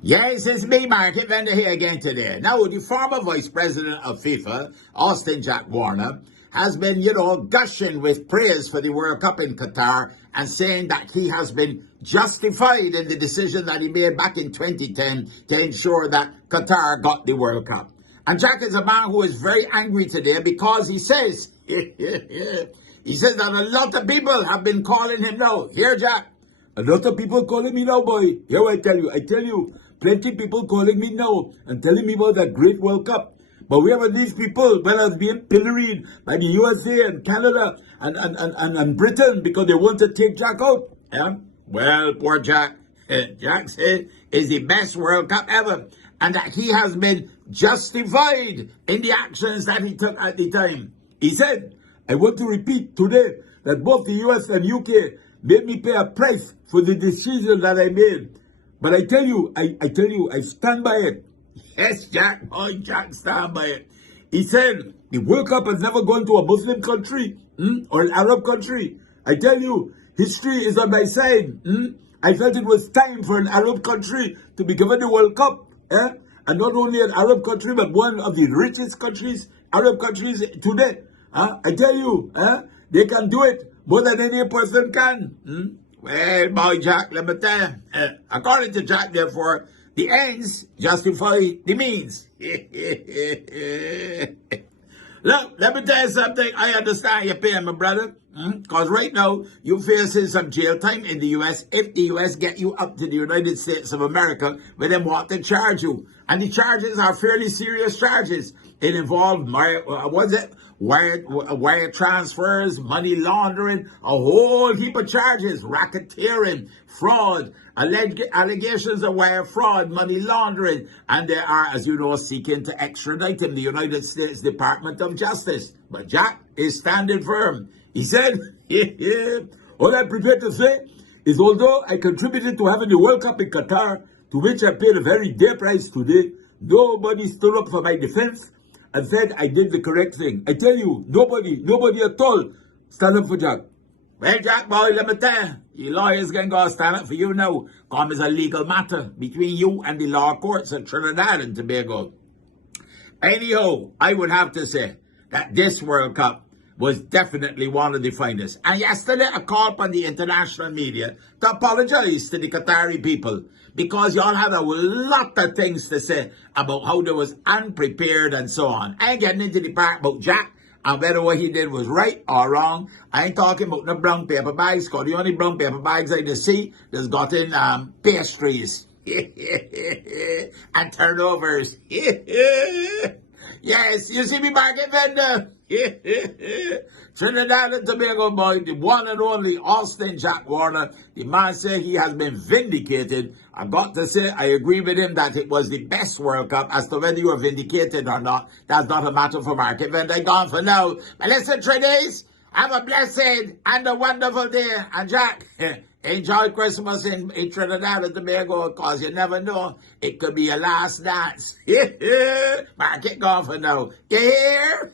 Yes, it's me, Market Vendor here again today. Now, the former vice president of FIFA, Austin Jack Warner, has been, gushing with praise for the World Cup in Qatar and saying that he has been justified in the decision that he made back in 2010 to ensure that Qatar got the World Cup. And Jack is a man who is very angry today because he says, he says that a lot of people have been calling him now. Here, Jack. A lot of people calling me now, boy. Here I tell you, plenty people calling me now and telling me about that great World Cup. But we have these people, well, as being pilloried by the USA and Canada and Britain because they want to take Jack out. Yeah? Well, poor Jack. Jack said it's the best World Cup ever. And that he has been justified in the actions that he took at the time. He said, I want to repeat today that both the US and UK made me pay a price for the decision that I made. But I tell you, I stand by it. Yes, Jack. Oh, Jack, stand by it. He said, the World Cup has never gone to a Muslim country or an Arab country. I tell you, history is on my side. I felt it was time for an Arab country to be given the World Cup. And not only an Arab country, but one of the richest countries, Arab countries today. I tell you, they can do it more than any person can. Well, boy, Jack, let me tell you. According to Jack, therefore, the ends justify the means. Look, let me tell you something. I understand your pain, my brother. Because right now, you're facing some jail time in the U.S. if the U.S. get you up to the United States of America where they want to charge you. And the charges are fairly serious charges. It involved, wire transfers, money laundering, a whole heap of charges, racketeering, fraud, allegations of wire fraud, money laundering. And they are, as you know, seeking to extradite him, the United States Department of Justice. But Jack is standing firm. He said, all I'm prepared to say is although I contributed to having the World Cup in Qatar, to which I paid a very dear price today, nobody stood up for my defense and said I did the correct thing. I tell you, nobody at all stand up for Jack. Well, Jack, boy, let me tell you, your lawyers can go stand up for you now. Come as a legal matter between you and the law courts of Trinidad and Tobago. Anyhow, I would have to say that this World Cup was definitely one of the finest. And yesterday, I called upon the international media to apologize to the Qatari people because y'all had a lot of things to say about how they was unprepared and so on. I ain't getting into the part about Jack and whether what he did was right or wrong. I ain't talking about no brown paper bags because the only brown paper bags I just see that's got in pastries and turnovers. Yes, you see me, Market Vendor? Trinidad and Tobago boy, the one and only Austin Jack Warner. The man said he has been vindicated. I got to say, I agree with him that it was the best World Cup. As to whether you were vindicated or not, that's not a matter for Market Vendor. Gone for now. But listen, Trinities, have a blessed and a wonderful day. And Jack, enjoy Christmas in Trinidad and Tobago because you never know. It could be your last dance. Market gone for now. You hear?